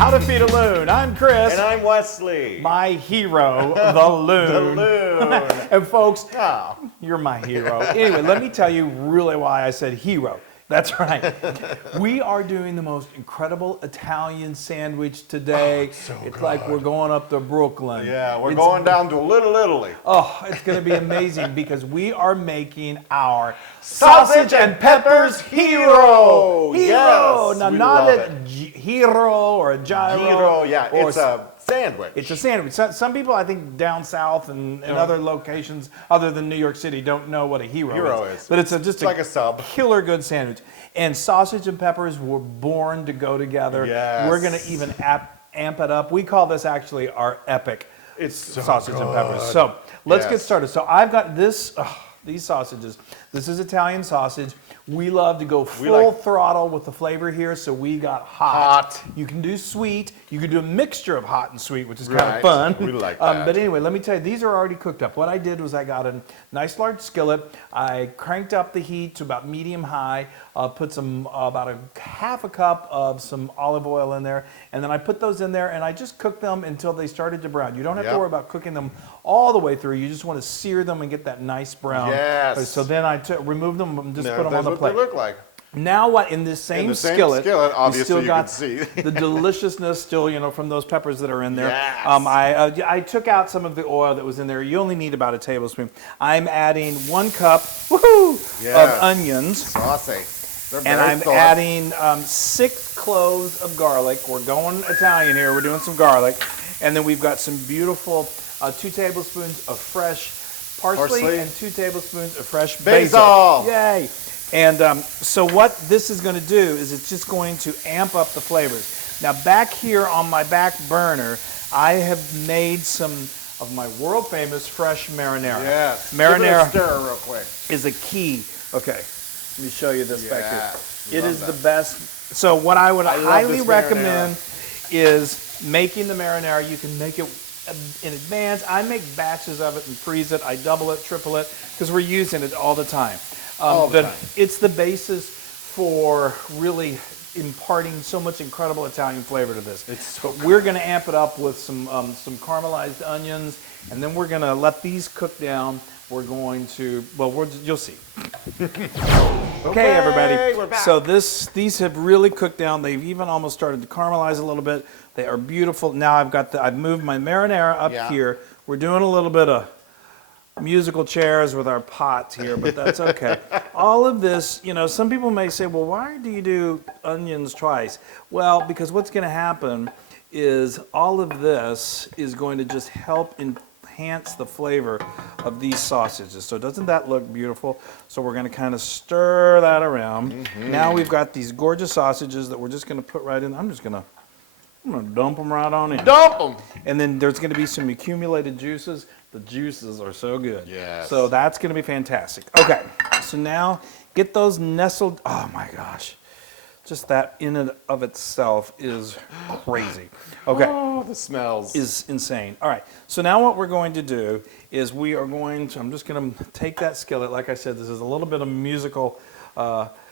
How to Feed a Loon. I'm Chris. And I'm Wesley. My hero, the Loon. The Loon. And folks, Oh. you're my hero. Anyway, let me tell you really why I said hero. That's right. We are doing the most incredible Italian sandwich today. Oh, so it's good. like we're going up to Brooklyn. Yeah, we're going down to Little Italy. Oh, it's going to be amazing because we are making our Sausage and Peppers Hero. Hero. Yes, Now, we not love a hero or a gyro. Gyro, yeah, or it's a sandwich. It's a sandwich. Some people, I think, down south and other locations other than New York City don't know what a hero is. But it's just like a sub. Killer good sandwich. And sausage and peppers were born to go together. Yes. We're going to even amp it up. We call this actually our epic sausage and peppers. So let's get started. So I've got these sausages. This is Italian sausage. We love to go full throttle with the flavor here, so we got hot. You can do sweet. You can do a mixture of hot and sweet, which is kind of fun. We like that. But anyway, let me tell you, these are already cooked up. What I did was I got a nice large skillet. I cranked up the heat to about medium high, put some about a half a cup of some olive oil in there, and then I put those in there and I just cooked them until they started to brown. You don't have to worry about cooking them all the way through. You just want to sear them and get that nice brown. Yes. So then I removed them and just put them on the plate. What they look like. Now what, in this same skillet, obviously still you got can see. the deliciousness still, from those peppers that are in there. Yes. I took out some of the oil that was in there. You only need about a tablespoon. I'm adding 1 cup of onions. Saucy. And I'm adding 6 cloves of garlic. We're going Italian here. We're doing some garlic. And then we've got some beautiful 2 tablespoons of fresh parsley and 2 tablespoons of fresh basil. Yay! And so what this is going to do is it's just going to amp up the flavors. Now back here on my back burner, I have made some of my world famous fresh marinara. Yes. Marinara Give it a stir real quick. is a key. Okay, let me show you this back here. It is the best. So what I would highly recommend is making the marinara. You can make it in advance. I make batches of it and freeze it. I double it, triple it, because we're using it all the time. But it's the basis for really imparting so much incredible Italian flavor to this. We're going to amp it up with some caramelized onions, and then we're going to let these cook down. We're going to, you'll see. Okay, everybody. We're back. So these have really cooked down. They've even almost started to caramelize a little bit. They are beautiful. Now I've moved my marinara up here. We're doing a little bit of musical chairs with our pots here, but that's okay. All of this, some people may say, well, why do you do onions twice? Well, because what's going to happen is all of this is going to just help enhance the flavor of these sausages. So doesn't that look beautiful? So we're going to kind of stir that around. Now we've got these gorgeous sausages that we're just going to put right in. I'm going to dump them right on in. Dump them. And then there's going to be some accumulated juices. The juices are so good. Yes. So that's going to be fantastic. Okay, so now get those nestled. Oh my gosh. Just that in and of itself is crazy. Okay. Oh, the smells. Is insane. All right, so now what we're going to do is I'm just going to take that skillet. Like I said, this is a little bit of musical pots.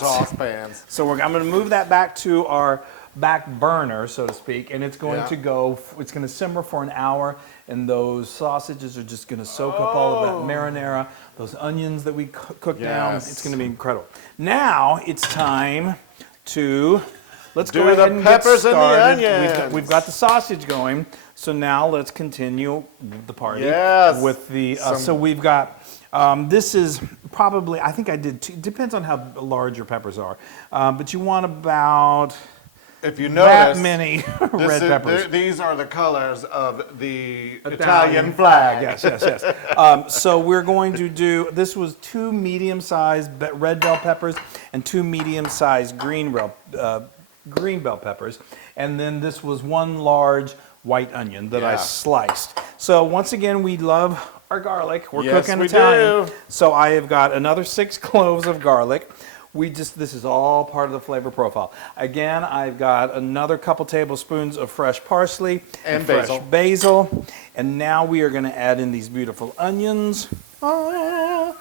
Saucepans. So I'm going to move that back to our back burner, so to speak, and it's going it's going to simmer for an hour, and those sausages are just going to soak up all of that marinara, those onions that we cooked down. It's going to be incredible. Now it's time to let's go ahead and get started. And the onions. We've got the sausage going, so now let's continue the party with the. So we've got. This is probably, I think I did two. Depends on how large your peppers are, but you want about. If you notice, that many red peppers. These are the colors of the Italian flag. Yes. So we're going to do, this was 2 medium-sized red bell peppers and 2 medium-sized green bell peppers. And then this was 1 large white onion that I sliced. So once again, we love our garlic. We're cooking Italian. Do. So I have got another 6 cloves of garlic. This is all part of the flavor profile. Again, I've got another couple tablespoons of fresh parsley and fresh basil. And now we are going to add in these beautiful onions. I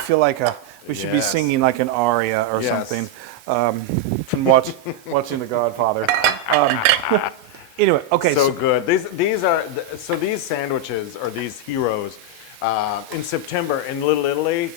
feel like we should be singing like an aria or something. and watching The Godfather. Anyway, okay. So good. These sandwiches or these heroes in September in Little Italy,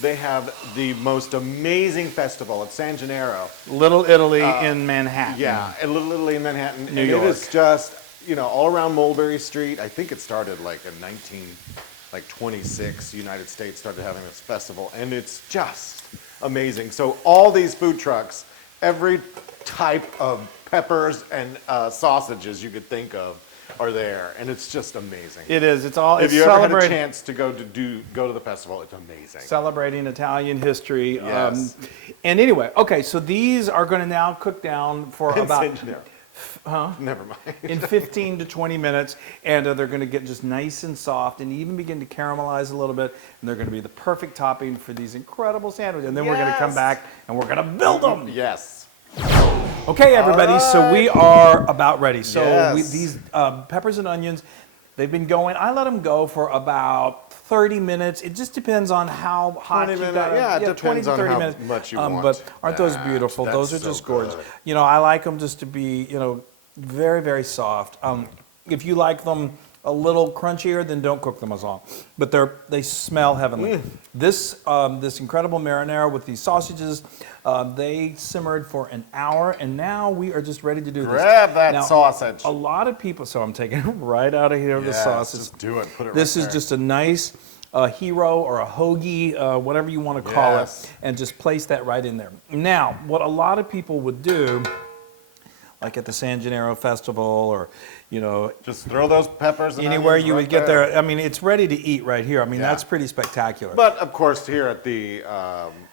they have the most amazing festival at San Gennaro. Little Italy in Manhattan. Yeah, at Little Italy in Manhattan. New York. It is just, all around Mulberry Street. I think it started like in 1926, United States started having this festival, and it's just amazing. So all these food trucks, every type of peppers and sausages you could think of are there, and it's just amazing. It is. It's all. If It's you ever had a celebrating. chance to go to the festival, it's amazing. Celebrating Italian history. Yes. And anyway, okay, so these are going to now cook down for about Never mind. in 15 to 20 minutes, and they're going to get just nice and soft and even begin to caramelize a little bit, and they're going to be the perfect topping for these incredible sandwiches. And then we're going to come back and we're going to build them. Yes. Okay, everybody, so we are about ready. So Yes. these peppers and onions, they've been going. I let them go for about 30 minutes. It just depends on how hot 20 you minutes. got. Yeah, it 20 depends to on 30 how minutes. much you want. But aren't those beautiful? That's Those are so just gorgeous. good. I like them just to be, very, very soft. If you like them a little crunchier, then don't cook them as long. But they smell heavenly. This incredible marinara with these sausages, they simmered for an hour, and now we are just ready to do this. Grab that Now, sausage. A lot of people, so I'm taking it right out of here, the Yes, sausage. just do it. Put it This right is there. just a nice hero or a hoagie, whatever you want to call Yes. it, and just place that right in there. Now, what a lot of people would do, like at the San Gennaro Festival or, Just throw those peppers and anywhere onions you right would get there. I mean, it's ready to eat right here. I mean, Yeah. that's pretty spectacular. But of course, here at the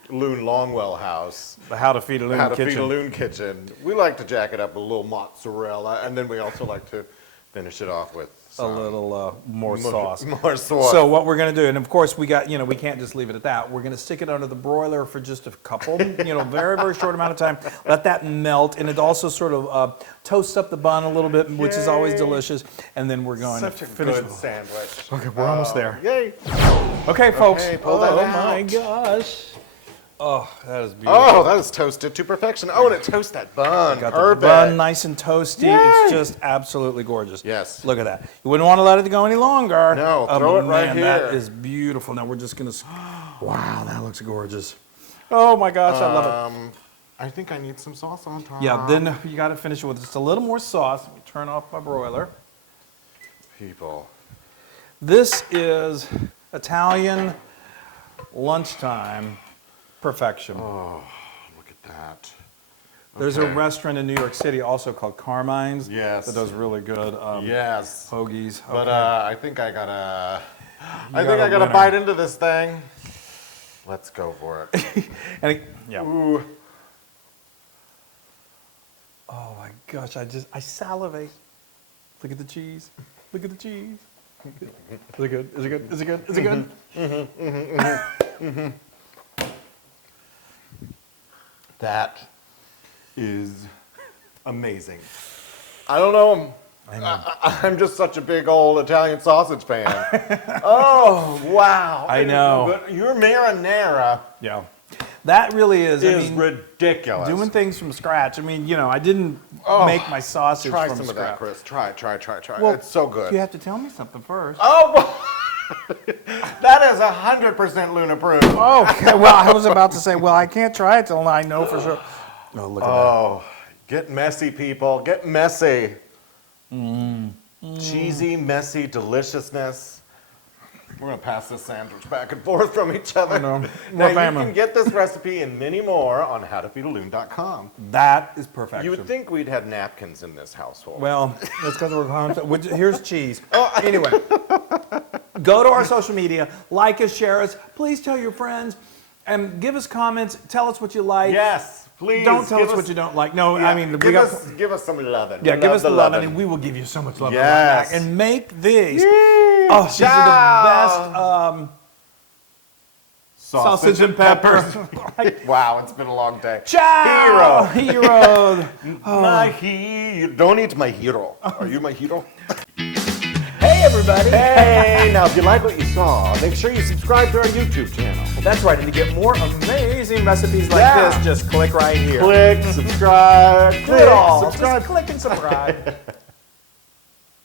Loon Longwell House, The How to Feed a Loon How to Kitchen. Feed a Loon Kitchen, we like to jack it up with a little mozzarella, and then we also like to finish it off with A little more sauce. More sauce. So what we're going to do, and of course we can't just leave it at that. We're going to stick it under the broiler for just a couple, very, very short amount of time. Let that melt, and it also sort of toasts up the bun a little bit, which is always Yay. delicious. And then we're going Such to a finish. good sandwich. Okay, we're almost there. Yay! Okay, folks. Okay, pull that oh my out. gosh. Oh, that is beautiful. Oh, that is toasted to perfection. Oh, and it toasts that bun. Got the Perfect. bun nice and toasty. It's Yay. just absolutely gorgeous. Yes. Look at that. You wouldn't want to let it go any longer. No, throw it right man, here. That is beautiful. Now we're just going to. Wow, that looks gorgeous. Oh my gosh, I love it. I think I need some sauce on top. Yeah, then you got to finish it with just a little more sauce. Let me turn off my broiler. People. This is Italian lunchtime perfection. Oh, look at that. There's a Okay. restaurant in New York City also called Carmine's. Yes. That does really good Yes. hoagies. But Okay. I think I gotta. I got think a I gotta winner. bite into this thing. Let's go for it. Yeah. Ooh. Oh my gosh, I salivate. Look at the cheese. Look at the cheese. Is it good? Is it good? Is it good? Is it good? That is amazing. I don't know. I'm just such a big old Italian sausage fan. Oh, wow. I know. But your marinara Yeah. That really is. is ridiculous. Doing things from scratch. I mean, I didn't make my sausage Try from some scratch. of that, Chris. Try. Well, It's so good. You have to tell me something first. Oh, that is 100% Loon approved. Oh, okay. Well, I was about to say, I can't try it till I know for sure. Oh, look at that. Oh, get messy, people. Get messy. Cheesy, messy deliciousness. We're going to pass this sandwich back and forth from each other. I know. Now, We're you family. can get this recipe and many more on howtofeedaloon.com. That is perfection. You would think we'd had napkins in this household. Well, that's because we're content. Here's cheese. Anyway, go to our social media, like us, share us. Please tell your friends and give us comments. Tell us what you like. Yes, please. Don't tell give us what you don't like. No, Yeah, I mean, give us some loving. Yeah, We give love us the love, and we will give you so much love. Yes. And make these. Yay. Oh, these are the best sausage and pepper. Wow, it's been a long day. Ciao! Hero! My hero. Don't eat my hero. Are you my hero? Hey, everybody! Hey, now if you like what you saw, make sure you subscribe to our YouTube channel. That's right, and to get more amazing recipes like this, just click right here. Click, subscribe, Do it all. subscribe. Just click and subscribe.